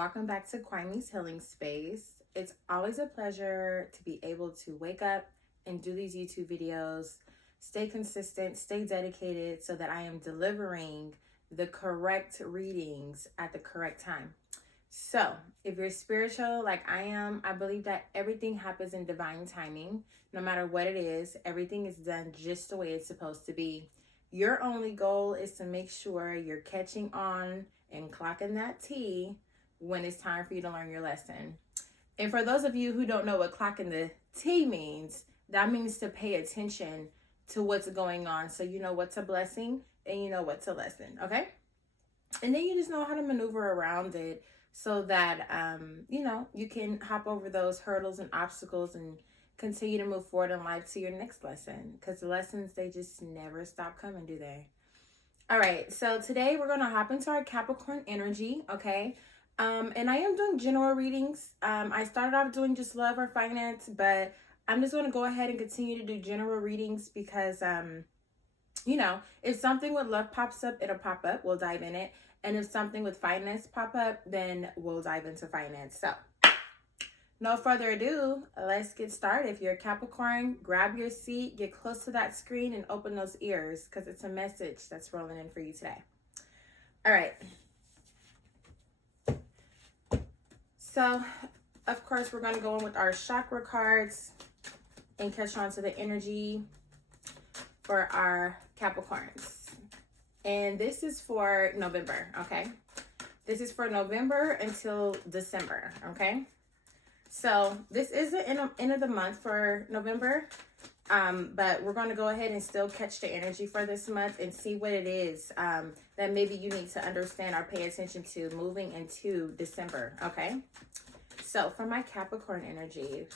welcome back to Quimey's Healing Space. It's always a pleasure to be able to wake up and do these YouTube videos, stay consistent, stay dedicated so that I am delivering the correct readings at the correct time. So if you're spiritual like I am, I believe that everything happens in divine timing. No matter what it is, everything is done just the way it's supposed to be. Your only goal is to make sure you're catching on and clocking that T when it's time for you to learn your lesson. And for those of you who don't know what clocking the T means, that means to pay attention to what's going on so you know what's a blessing and you know what's a lesson, okay? And then you just know how to maneuver around it so that, you can hop over those hurdles and obstacles and continue to move forward in life to your next lesson. Because the lessons, they just never stop coming, do they? All right, so today we're going to hop into our Capricorn energy, okay? And I am doing general readings. I started off doing just love or finance, but I'm just going to go ahead and continue to do general readings because, if something with love pops up, it'll pop up. We'll dive in it. And if something with finance pop up, then we'll dive into finance. So no further ado, let's get started. If you're a Capricorn, grab your seat, get close to that screen, and open those ears because it's a message that's rolling in for you today. All right. So, of course, we're going to go in with our chakra cards and catch on to the energy for our Capricorns. And this is for November, okay? This is for November until December, okay? So this is the end of the month for November, but we're going to go ahead and still catch the energy for this month and see what it is that maybe you need to understand or pay attention to moving into December, okay? So for my Capricorn energy,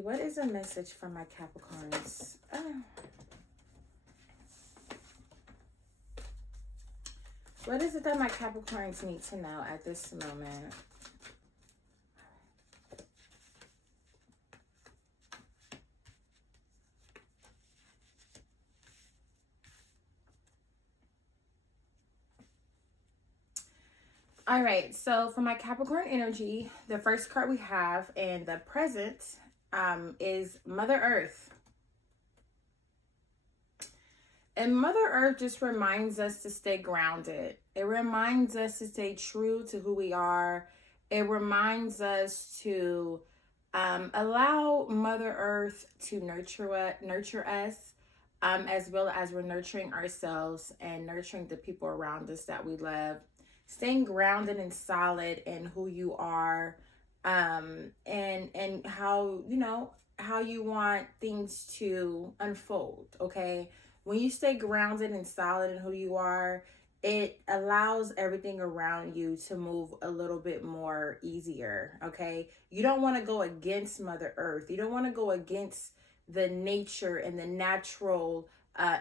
what is a message for my Capricorns? What is it that my Capricorns need to know at this moment? All right, so for my Capricorn energy, the first card we have and the present is Mother Earth. And Mother Earth just reminds us to stay grounded. It reminds us to stay true to who we are. It reminds us to allow Mother Earth to nurture us, as well as we're nurturing ourselves and nurturing the people around us that we love. Staying grounded and solid in who you are, and how you want things to unfold, okay? When you stay grounded and solid in who you are, it allows everything around you to move a little bit more easier, okay? You don't want to go against Mother Earth. You don't want to go against the nature and the natural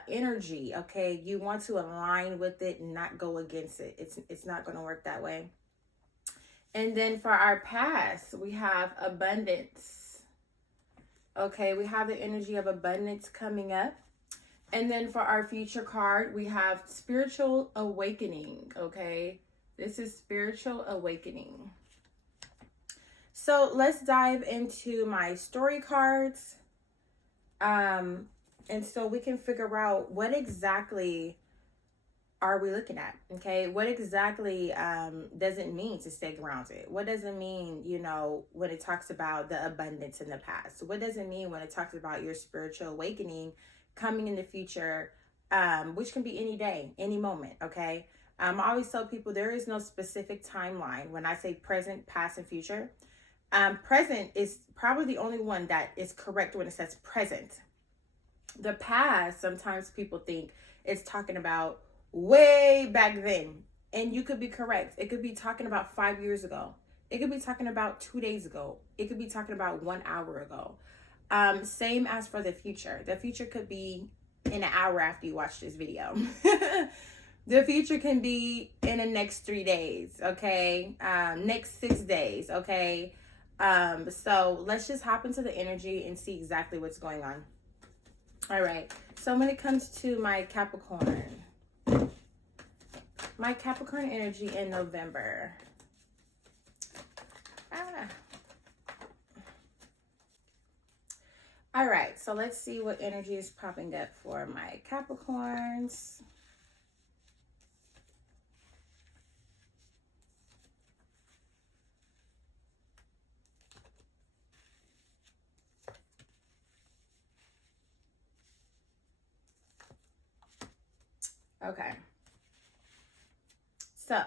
energy, okay? You want to align with it and not go against it. It's not going to work that way. And then for our past, we have abundance. Okay, we have the energy of abundance coming up. And then for our future card, we have spiritual awakening, okay? This is spiritual awakening. So let's dive into my story cards. And so we can figure out what exactly are we looking at, okay? What exactly does it mean to stay grounded? What does it mean, when it talks about the abundance in the past? What does it mean when it talks about your spiritual awakening coming in the future, which can be any day, any moment, okay? I always tell people there is no specific timeline when I say present, past, and future. Present is probably the only one that is correct when it says present. The past, sometimes people think it's talking about way back then, and you could be correct. It could be talking about 5 years ago. It could be talking about 2 days ago. It could be talking about 1 hour ago. Same as for the future. The future could be in an hour after you watch this video. The future can be in the next 3 days, okay? Next 6 days, okay? So let's just hop into the energy and see exactly what's going on. All right. So when it comes to my Capricorn, My Capricorn energy in November. All right, so let's see what energy is popping up for my Capricorns. Okay. So,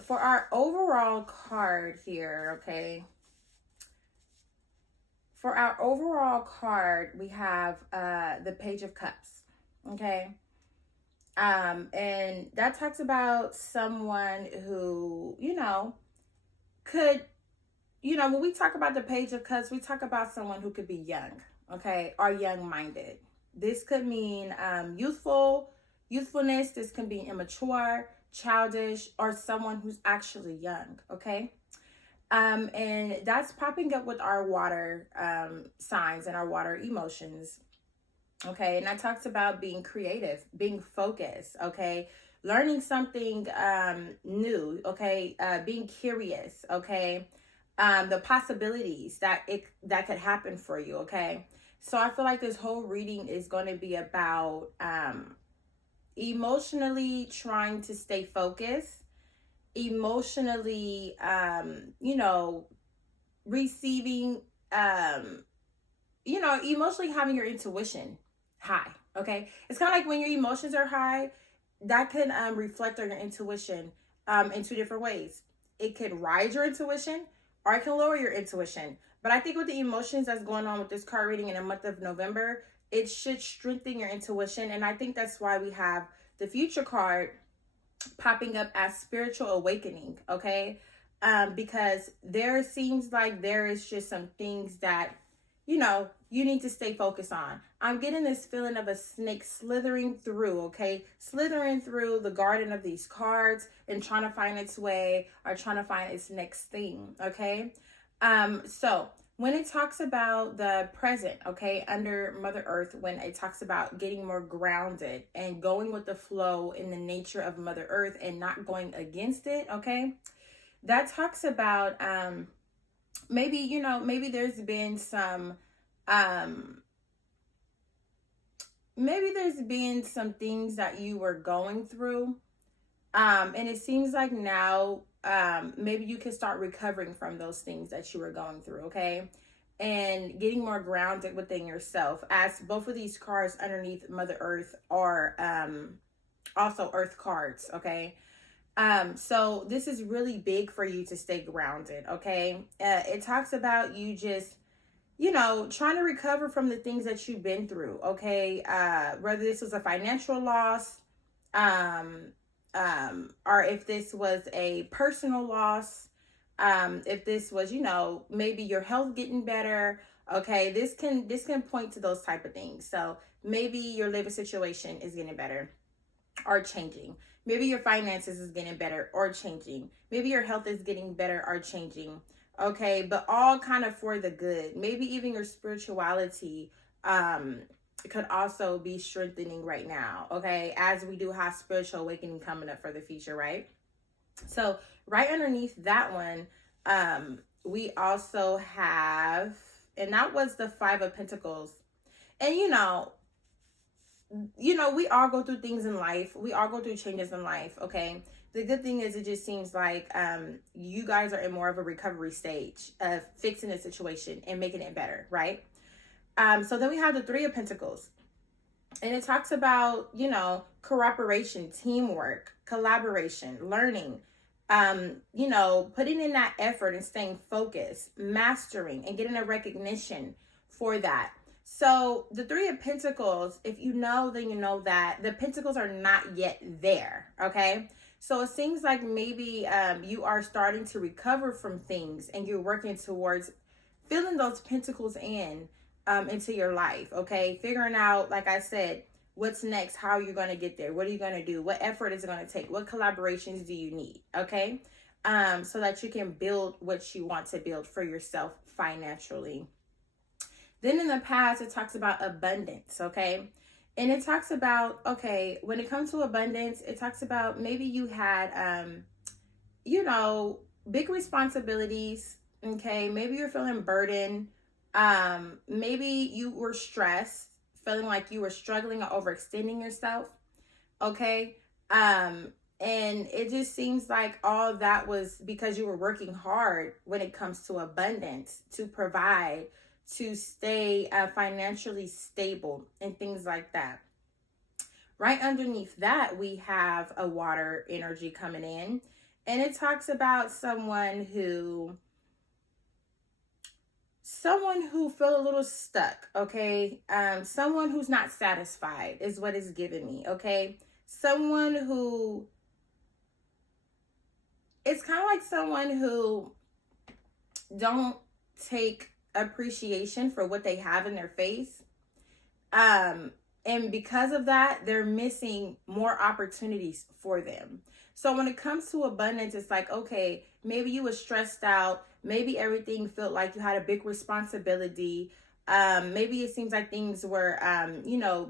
for our overall card here, okay. For our overall card, we have the Page of Cups, okay. And that talks about someone who, could, when we talk about the Page of Cups, we talk about someone who could be young, okay, or young-minded. This could mean youthfulness. This can be immature, childish, or someone who's actually young, okay? And that's popping up with our water signs and our water emotions, okay? And that talks about being creative, being focused, okay? Learning something new, okay? Being curious, okay? The possibilities that could happen for you, okay? So I feel like this whole reading is going to be about emotionally trying to stay focused, emotionally, receiving, emotionally having your intuition high, okay? It's kind of like when your emotions are high, that can reflect on your intuition in two different ways. It can rise your intuition or it can lower your intuition. But I think with the emotions that's going on with this card reading in the month of November, it should strengthen your intuition. And I think that's why we have the Future card popping up as spiritual awakening, okay? Because there seems like there is just some things that, you need to stay focused on. I'm getting this feeling of a snake slithering through, okay? Slithering through the garden of these cards and trying to find its way or trying to find its next thing, okay? So when it talks about the present, okay, under Mother Earth, when it talks about getting more grounded and going with the flow in the nature of Mother Earth and not going against it, okay, that talks about maybe there's been some things that you were going through, and it seems like now maybe you can start recovering from those things that you were going through, okay? And getting more grounded within yourself, as both of these cards underneath Mother Earth are also Earth cards, okay? So this is really big for you to stay grounded, okay? It talks about you just, trying to recover from the things that you've been through, okay? Whether this was a financial loss, or if this was a personal loss, if this was, maybe your health getting better, okay? This can point to those type of things. So maybe your living situation is getting better or changing. Maybe your finances is getting better or changing. Maybe your health is getting better or changing. Okay, but all kind of for the good. Maybe even your spirituality could also be strengthening right now, okay? As we do have spiritual awakening coming up for the future, right? So right underneath that one, we also have, and that was the Five of Pentacles. And we all go through things in life. We all go through changes in life, okay? The good thing is it just seems like you guys are in more of a recovery stage of fixing the situation and making it better, right? So then we have the Three of Pentacles. And it talks about, cooperation, teamwork, collaboration, learning, putting in that effort and staying focused, mastering and getting a recognition for that. So the Three of Pentacles, if you know, then you know that the Pentacles are not yet there, okay? So it seems like maybe you are starting to recover from things and you're working towards filling those Pentacles into your life, okay? Figuring out, like I said, what's next, how you're going to get there, what are you going to do, what effort is it going to take, what collaborations do you need, okay? So that you can build what you want to build for yourself financially. Then in the past, it talks about abundance, okay? And it talks about, okay, when it comes to abundance, it talks about maybe you had, you know, big responsibilities. Okay. Maybe you're feeling burdened. Maybe you were stressed, feeling like you were struggling or overextending yourself. Okay. Um, and it just seems like all that was because you were working hard when it comes to abundance, to provide, to stay financially stable, and things like that. Right underneath that, we have a water energy coming in, and it talks about someone who feel a little stuck. Okay, someone who's not satisfied is what it's giving me. Okay, someone who, it's kind of like someone who don't take appreciation for what they have in their face. And because of that, they're missing more opportunities for them. So when it comes to abundance, it's like, okay, maybe you were stressed out. Maybe everything felt like you had a big responsibility. Maybe it seems like things were,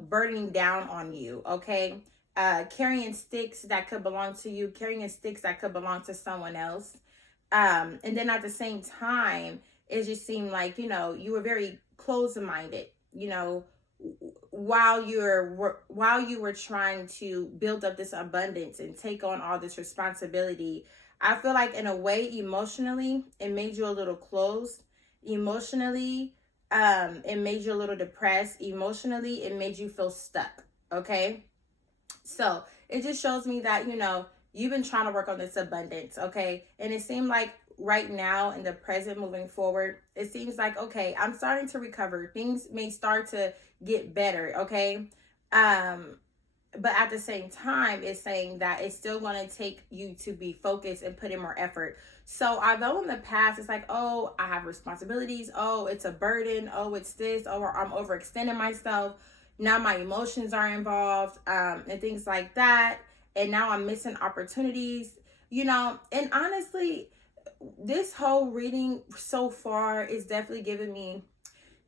burdening down on you. Okay. Carrying sticks that could belong to you, carrying sticks that could belong to someone else. And then at the same time, it just seemed like, you were very closed-minded, while you were trying to build up this abundance and take on all this responsibility. I feel like in a way, emotionally, it made you a little closed. Emotionally, it made you a little depressed. Emotionally, it made you feel stuck. Okay. So it just shows me that, you've been trying to work on this abundance. Okay. And it seemed like right now in the present, moving forward, it seems like, okay, I'm starting to recover. Things may start to get better. Okay. But at the same time, it's saying that it's still going to take you to be focused and put in more effort. So although in the past it's like, oh, I have responsibilities, oh, it's a burden, oh, it's this, oh, I'm overextending myself, now my emotions are involved, and things like that, and now I'm missing opportunities, and honestly, this whole reading so far is definitely giving me,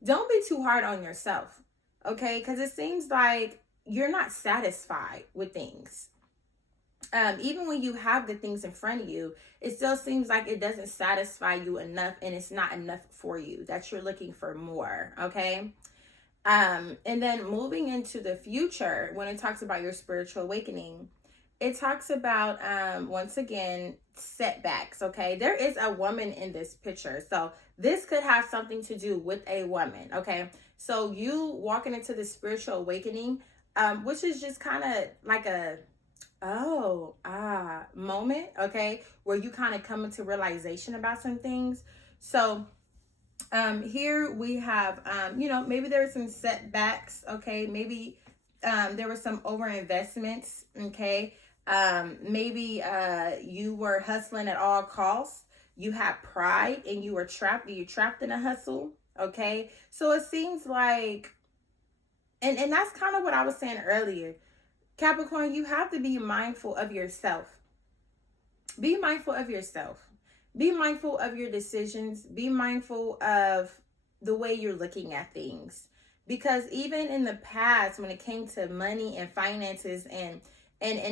don't be too hard on yourself. Okay, because it seems like you're not satisfied with things. Even when you have the things in front of you, it still seems like it doesn't satisfy you enough, and it's not enough for you, that you're looking for more. Okay. And then moving into the future, when it talks about your spiritual awakening, it talks about, once again, setbacks. Okay. There is a woman in this picture. So this could have something to do with a woman. Okay. So you walking into the spiritual awakening, which is just kind of like a, moment. Okay. Where you kind of come into realization about some things. So here we have, maybe there were some setbacks. Okay. Maybe there were some over investments. Okay. Maybe you were hustling at all costs. You had pride and you were trapped. You trapped in a hustle. Okay. So it seems like, and that's kind of what I was saying earlier. Capricorn, you have to be mindful of yourself. Be mindful of yourself. Be mindful of your decisions. Be mindful of the way you're looking at things. Because even in the past, when it came to money and finances, and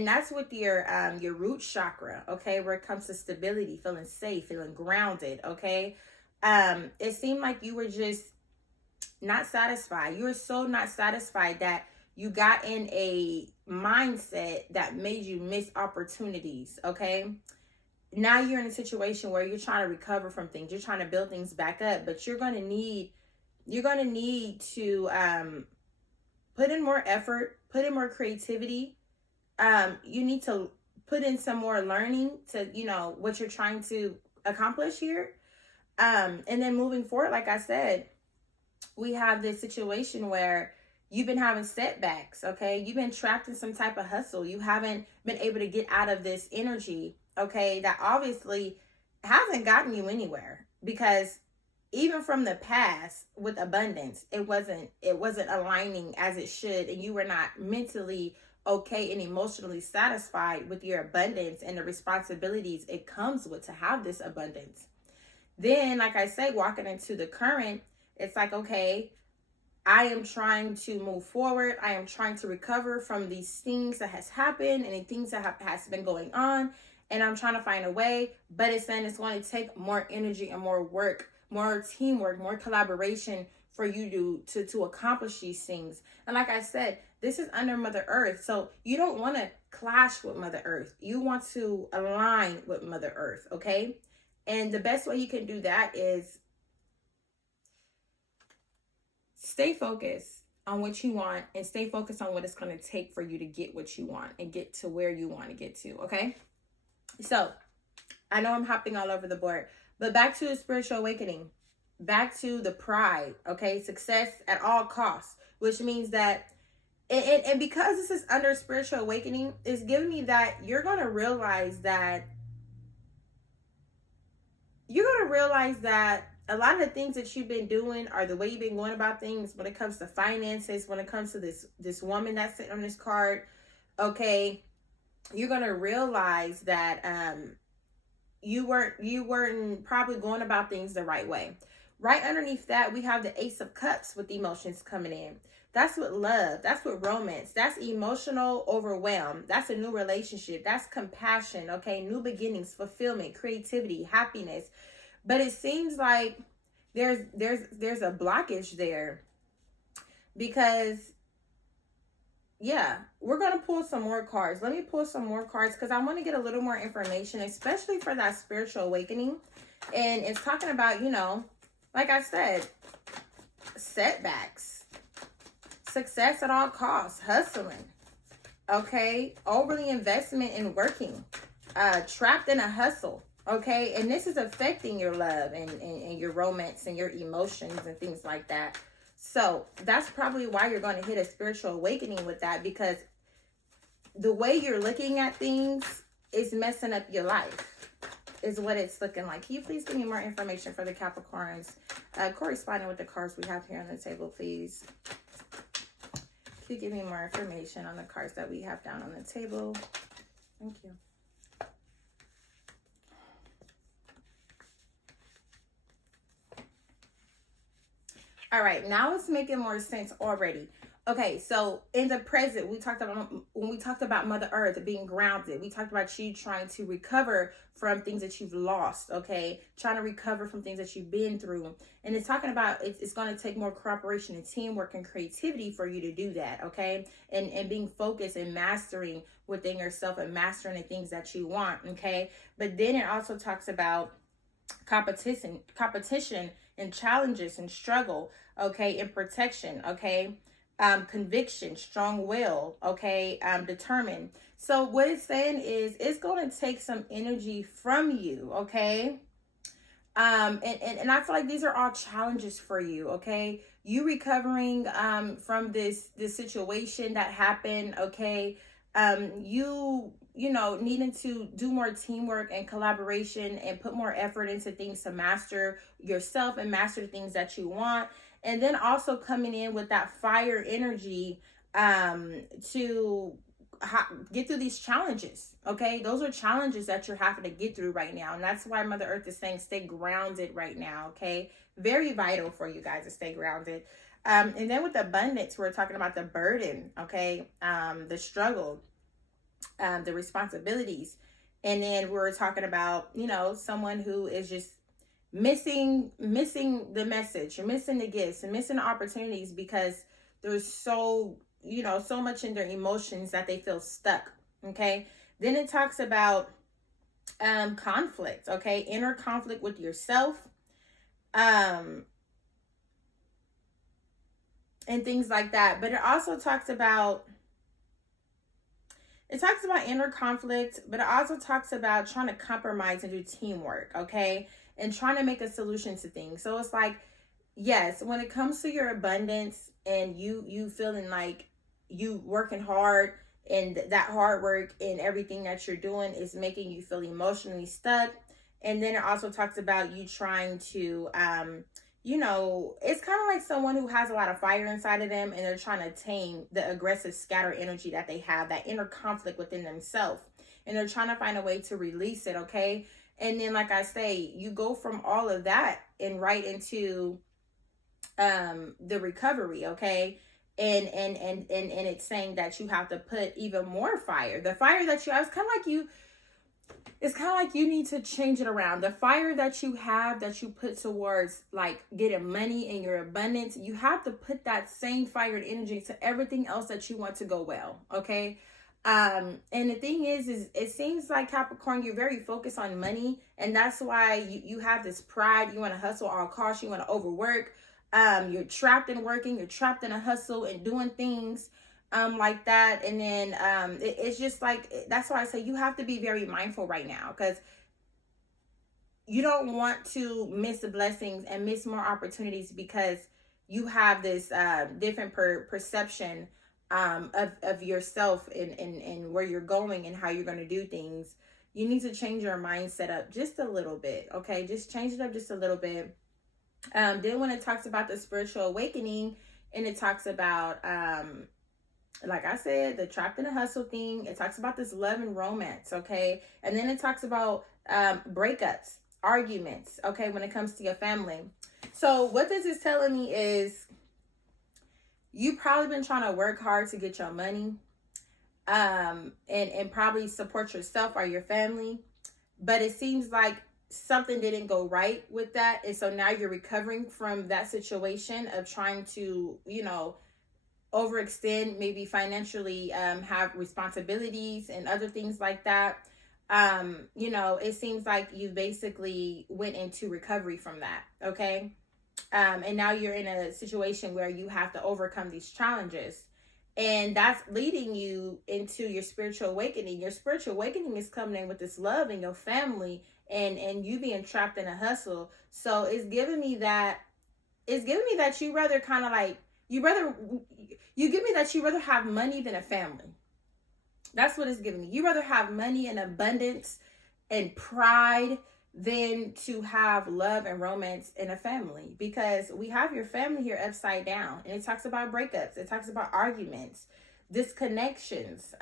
that's with your root chakra, okay, where it comes to stability, feeling safe, feeling grounded, okay, it seemed like you were just not satisfied. You were so not satisfied that you got in a mindset that made you miss opportunities. Okay. Now you're in a situation where you're trying to recover from things. You're trying to build things back up, but you're going to need to put in more effort, put in more creativity. You need to put in some more learning to, what you're trying to accomplish here. And then moving forward, like I said, we have this situation where you've been having setbacks. Okay. You've been trapped in some type of hustle. You haven't been able to get out of this energy. Okay. That obviously hasn't gotten you anywhere, because even from the past with abundance, it wasn't aligning as it should. And you were not mentally okay and emotionally satisfied with your abundance and the responsibilities it comes with to have this abundance. Then, like I say, walking into the current, it's like, okay, I am trying to move forward. I am trying to recover from these things that has happened and the things that has been going on. And I'm trying to find a way, but it's saying it's going to take more energy and more work, more teamwork, more collaboration for you to accomplish these things. And like I said, this is under Mother Earth. So you don't want to clash with Mother Earth. You want to align with Mother Earth, okay? And the best way you can do that is stay focused on what you want and stay focused on what it's going to take for you to get what you want and get to where you want to get to, okay? So I know I'm hopping all over the board, but back to the spiritual awakening, back to the pride, okay? Success at all costs, which means that, and because this is under spiritual awakening, it's giving me that you're going to realize that a lot of the things that you've been doing or the way you've been going about things when it comes to finances, when it comes to this woman that's sitting on this card, okay, you're going to realize that you weren't probably going about things the right way. Right underneath that, we have the Ace of Cups with emotions coming in. That's what love, that's what romance, that's emotional overwhelm, that's a new relationship, that's compassion, okay, new beginnings, fulfillment, creativity, happiness. But it seems like there's a blockage there because, yeah, we're going to pull some more cards. Let me pull some more cards because I want to get a little more information, especially for that spiritual awakening. And it's talking about, you know, like I said, setbacks, success at all costs, hustling, okay, overly investment in working, trapped in a hustle. Okay, and this is affecting your love and your romance and your emotions and things like that. So that's probably why you're going to hit a spiritual awakening with that, because the way you're looking at things is messing up your life, is what it's looking like. Can you please give me more information for the Capricorns corresponding with the cards we have here on the table, please? Can you give me more information on the cards that we have down on the table? Thank you. All right, now it's making more sense already. Okay, so in the present, when we talked about Mother Earth being grounded, we talked about you trying to recover from things that you've lost, okay? Trying to recover from things that you've been through. And it's talking about it's going to take more cooperation and teamwork and creativity for you to do that, okay? And being focused and mastering within yourself and mastering the things that you want, okay? But then it also talks about competition and challenges and struggle, okay, and protection, okay, conviction, strong will, okay, determined. So what it's saying is it's going to take some energy from you, okay, and I feel like these are all challenges for you, okay, you recovering from this situation that happened, okay, you know, needing to do more teamwork and collaboration and put more effort into things to master yourself and master the things that you want. And then also coming in with that fire energy to get through these challenges. Okay, those are challenges that you're having to get through right now. And that's why Mother Earth is saying stay grounded right now. Okay, very vital for you guys to stay grounded. And then with abundance, we're talking about the burden, okay, the struggle, the responsibilities. And then we're talking about, you know, someone who is just missing the message, or missing the gifts and missing the opportunities because there's so much in their emotions that they feel stuck. Okay. Then it talks about conflict, okay, inner conflict with yourself, and things like that. But it also talks about inner conflict, but it also talks about trying to compromise and do teamwork, okay? And trying to make a solution to things. So it's like, yes, when it comes to your abundance and you feeling like you working hard and that hard work and everything that you're doing is making you feel emotionally stuck. And then it also talks about you trying to, you know, it's kind of like someone who has a lot of fire inside of them and they're trying to tame the aggressive scatter energy that they have, that inner conflict within themselves. And they're trying to find a way to release it, okay? And then, like I say, you go from all of that and right into the recovery, okay? And it's saying that you have to put even more fire. The fire that you have, it's kind of like you need to change it around. The fire that you have, that you put towards like getting money and your abundance, you have to put that same fire and energy to everything else that you want to go well, okay? And the thing is it seems like, Capricorn, you're very focused on money, and that's why you have this pride. You want to hustle all costs, you want to overwork. You're trapped in working, you're trapped in a hustle and doing things like that. And then it's just like, that's why I say you have to be very mindful right now, because you don't want to miss the blessings and miss more opportunities, because you have this different perception of yourself and where you're going and how you're going to do things. You need to change your mindset up just a little bit, okay? Just change it up just a little bit. Then when it talks about the spiritual awakening, and it talks about, like I said, the trapped in a hustle thing, it talks about this love and romance, okay? And then it talks about breakups, arguments, okay, when it comes to your family. So what this is telling me is, you've probably been trying to work hard to get your money, and probably support yourself or your family, but it seems like something didn't go right with that, and so now you're recovering from that situation of trying to, overextend, maybe financially, have responsibilities and other things like that. It seems like you basically went into recovery from that, okay? And now you're in a situation where you have to overcome these challenges, and that's leading you into your spiritual awakening. Your spiritual awakening is coming in with this love in your family, and you being trapped in a hustle. So it's giving me that you rather kind of like, you give me that you rather have money than a family. That's what it's giving me. You rather have money and abundance and pride than to have love and romance in a family, because we have your family here upside down, and it talks about breakups, it talks about arguments, disconnections,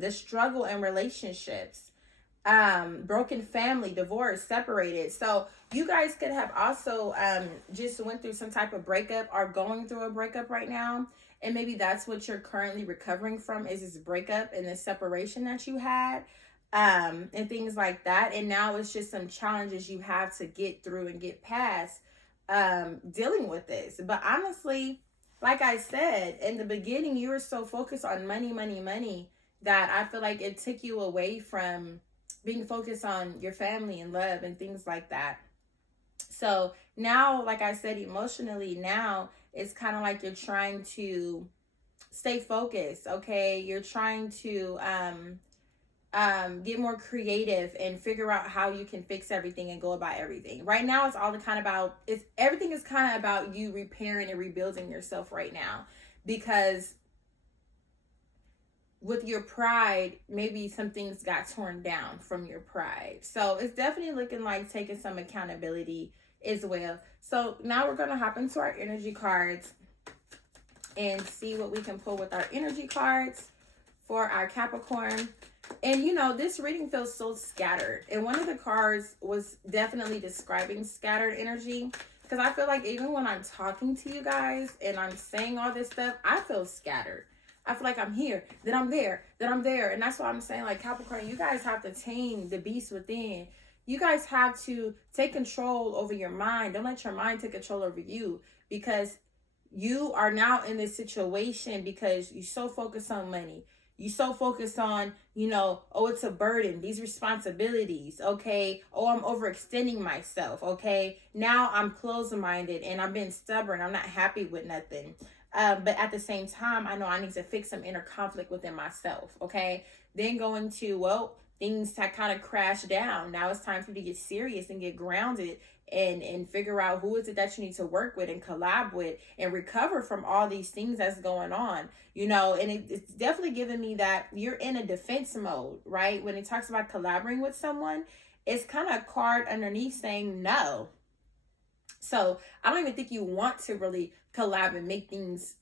the struggle in relationships, broken family, divorce, separated. So you guys could have also just went through some type of breakup, or going through a breakup right now, and maybe that's what you're currently recovering from, is this breakup and this separation that you had, and things like that. And now it's just some challenges you have to get through and get past, dealing with this. But honestly, like I said in the beginning, you were so focused on money, money, money, that I feel like it took you away from being focused on your family and love and things like that. So now, like I said, emotionally, now it's kind of like you're trying to stay focused, okay? You're trying to get more creative and figure out how you can fix everything and go about everything. Right now, it's all everything is kind of about you repairing and rebuilding yourself right now, because with your pride, maybe some things got torn down from your pride. So it's definitely looking like taking some accountability as well. So now we're going to hop into our energy cards and see what we can pull with our energy cards for our Capricorn. And this reading feels so scattered, and one of the cards was definitely describing scattered energy, because I feel like even when I'm talking to you guys and I'm saying all this stuff, I feel scattered. I feel like I'm here, then I'm there, then I'm there. And that's why I'm saying, like, Capricorn, you guys have to tame the beast within. You guys have to take control over your mind. Don't let your mind take control over you, because you are now in this situation because you're so focused on money. You so focused on, oh, it's a burden, these responsibilities, okay? Oh, I'm overextending myself, okay? Now I'm closed-minded and I'm being stubborn. I'm not happy with nothing. But at the same time, I know I need to fix some inner conflict within myself, okay? Then going to, well, things have kind of crashed down. Now it's time for you to get serious and get grounded and figure out who is it that you need to work with and collab with and recover from all these things that's going on, and it's definitely giving me that you're in a defense mode, right? When it talks about collaborating with someone, it's kind of a card underneath saying no. So I don't even think you want to really collab and make things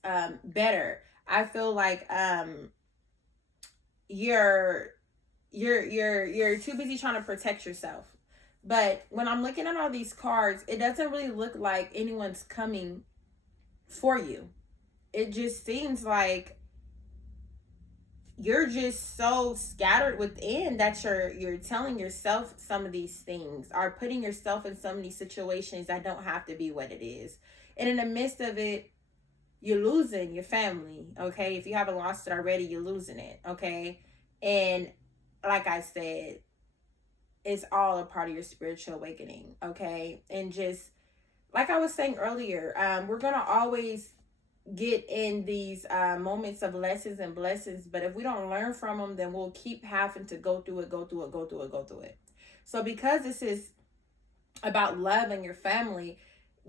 better. I feel like you're too busy trying to protect yourself. But when I'm looking at all these cards, it doesn't really look like anyone's coming for you. It just seems like you're just so scattered within that you're telling yourself some of these things, or putting yourself in some of these situations that don't have to be what it is. And in the midst of it, you're losing your family, okay? If you haven't lost it already, you're losing it, okay? And like I said, it's all a part of your spiritual awakening, okay? And just like I was saying earlier, we're gonna always get in these moments of lessons and blessings, but if we don't learn from them, then we'll keep having to go through it. So because this is about love and your family,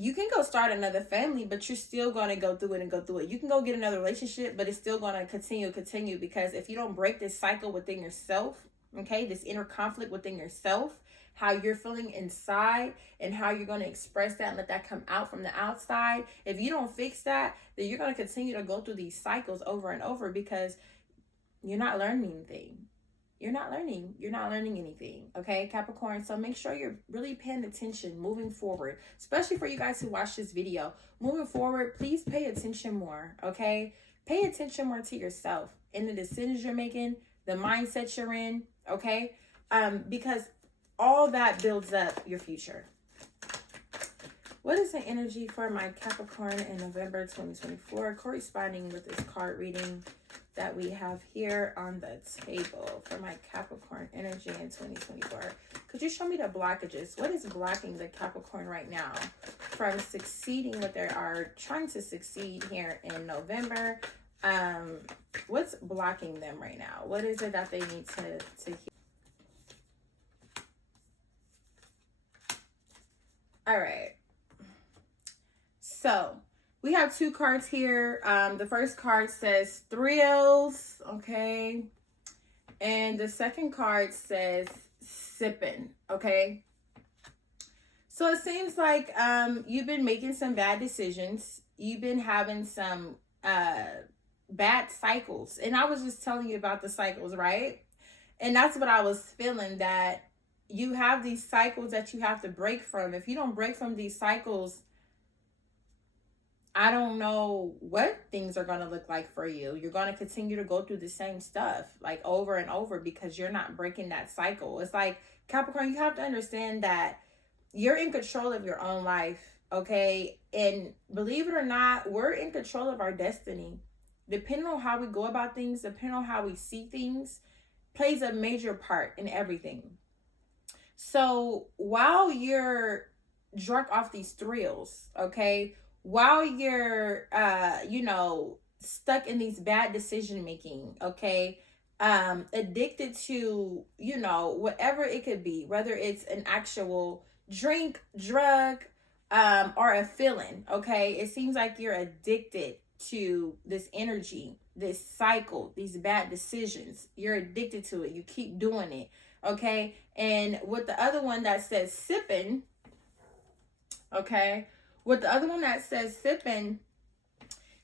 you can go start another family, but you're still going to go through it. You can go get another relationship, but it's still going to continue, because if you don't break this cycle within yourself, okay, this inner conflict within yourself, how you're feeling inside and how you're going to express that and let that come out from the outside. If you don't fix that, then you're going to continue to go through these cycles over and over, because you're not learning anything. You're not learning anything, okay, Capricorn? So make sure you're really paying attention moving forward, especially for you guys who watch this video. Moving forward, please pay attention more, okay? Pay attention more to yourself and the decisions you're making, the mindset you're in, okay? Because all that builds up your future. What is the energy for my Capricorn in November 2024, corresponding with this card reading that we have here on the table for my Capricorn energy in 2024? Could you show me the blockages? What is blocking the Capricorn right now from succeeding what they are trying to succeed here in November? What's blocking them right now? What is it that they need to hear? All right. So we have two cards here. The first card says thrills, okay? And the second card says sipping, okay? So it seems like you've been making some bad decisions. You've been having some bad cycles. And I was just telling you about the cycles, right? And that's what I was feeling, that you have these cycles that you have to break from. If you don't break from these cycles, I don't know what things are going to look like for you. You're going to continue to go through the same stuff like over and over, because you're not breaking that cycle. It's like, Capricorn, you have to understand that you're in control of your own life, okay? And believe it or not, we're in control of our destiny. Depending on how we go about things, depending on how we see things, plays a major part in everything. So while you're drunk off these thrills, okay, while you're, stuck in these bad decision making, okay, addicted to, whatever it could be, whether it's an actual drink, drug, or a feeling, okay, it seems like you're addicted to this energy, this cycle, these bad decisions. You're addicted to it. You keep doing it. Okay. And with the other one that says sipping, okay, with the other one that says sipping,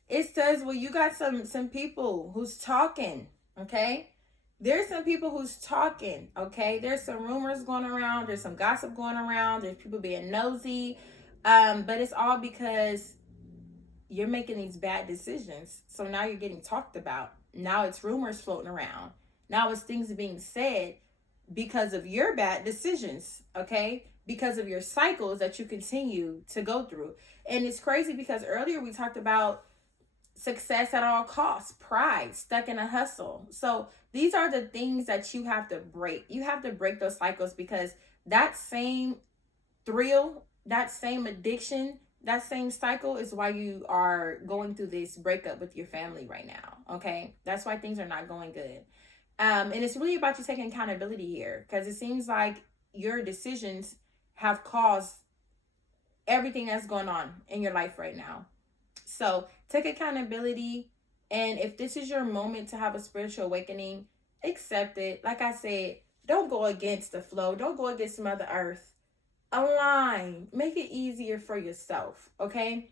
it says, well, you got some people who's talking, okay? There's some people who's talking, okay? There's some rumors going around. There's some gossip going around. There's people being nosy. But it's all because you're making these bad decisions. So now you're getting talked about. Now it's rumors floating around. Now it's things being said because of your bad decisions, okay? Because of your cycles that you continue to go through. And it's crazy because earlier we talked about success at all costs, pride, stuck in a hustle. So these are the things that you have to break. You have to break those cycles, because that same thrill, that same addiction, that same cycle is why you are going through this breakup with your family right now, okay? That's why things are not going good. And it's really about you taking accountability here, because it seems like your decisions have caused everything that's going on in your life right now. So take accountability. And if this is your moment to have a spiritual awakening, accept it. Like I said, don't go against the flow. Don't go against Mother Earth. Align. Make it easier for yourself, okay?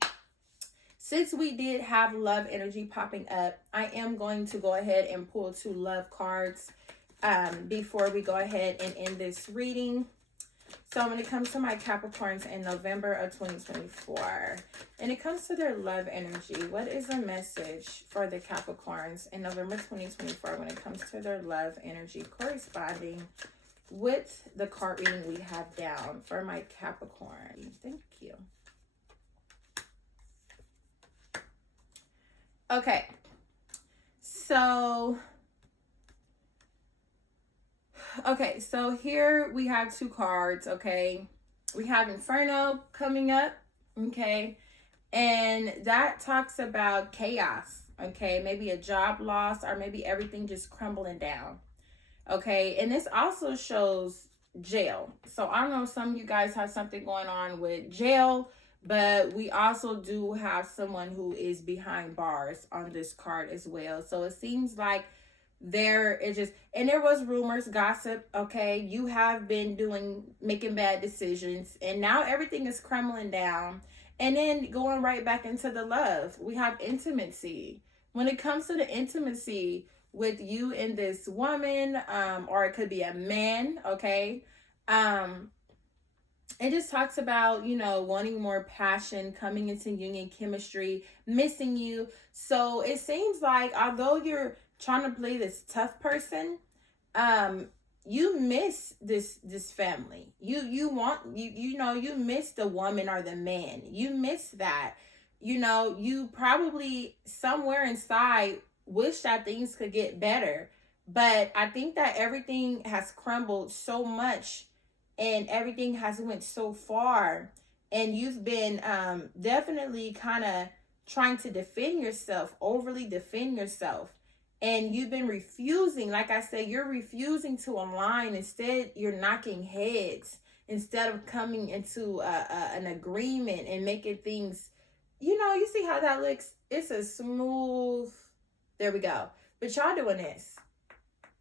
Since we did have love energy popping up, I am going to go ahead and pull 2 love cards before we go ahead and end this reading. So when it comes to my Capricorns in November of 2024, and it comes to their love energy, what is the message for the Capricorns in November 2024 when it comes to their love energy corresponding with the card reading we have down for my Capricorn? Thank you. Okay. So here we have two cards, okay? We have Inferno coming up, okay? And that talks about chaos, okay? Maybe a job loss or maybe everything just crumbling down, okay? And this also shows jail. So I don't know if some of you guys have something going on with jail, but we also do have someone who is behind bars on this card as well. So it seems like there was rumors, gossip, okay? You have been making bad decisions, and now everything is crumbling down. And then going right back into the love, we have intimacy. When it comes to the intimacy with you and this woman, or it could be a man, okay? It just talks about, you know, wanting more passion, coming into union, chemistry, missing you. So it seems like although you're trying to play this tough person, you miss this family. You miss the woman or the man. You miss that. You know, you probably somewhere inside wish that things could get better. But I think that everything has crumbled so much and everything has went so far, and you've been definitely kind of trying to defend yourself, overly defend yourself. And you've been refusing, like I said, you're refusing to align. Instead, you're knocking heads instead of coming into an agreement and making things, you know, you see how that looks? It's a smooth, there we go. But y'all doing this.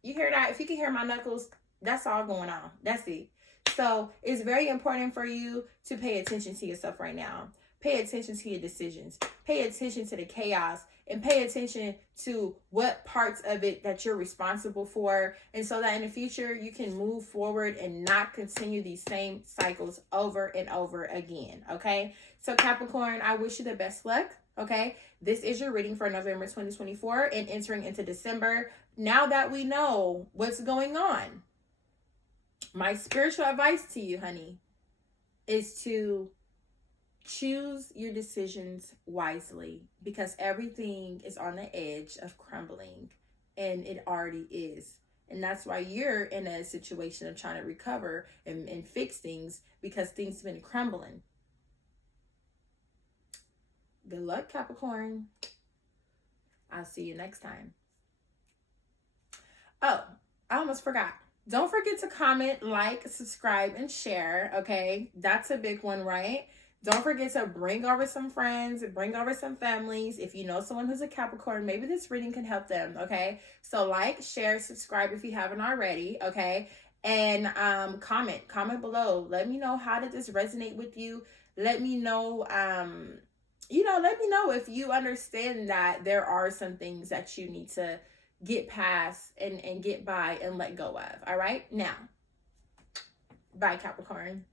You hear that? If you can hear my knuckles, that's all going on. That's it. So it's very important for you to pay attention to yourself right now. Pay attention to your decisions. Pay attention to the chaos, and pay attention to what parts of it that you're responsible for. And so that in the future, you can move forward and not continue these same cycles over and over again. Okay. So Capricorn, I wish you the best luck. Okay. This is your reading for November 2024 and entering into December. Now that we know what's going on, my spiritual advice to you, honey, is to choose your decisions wisely, because everything is on the edge of crumbling, and it already is. And that's why you're in a situation of trying to recover and fix things, because things have been crumbling. Good luck, Capricorn. I'll see you next time. Oh, I almost forgot. Don't forget to comment, like, subscribe, and share, okay? That's a big one, right? Don't forget to bring over some friends, bring over some families. If you know someone who's a Capricorn, maybe this reading can help them, okay? So like, share, subscribe if you haven't already, okay? And comment below. Let me know, how did this resonate with you? Let me know, let me know if you understand that there are some things that you need to get past and get by and let go of. All right? Now, bye, Capricorn.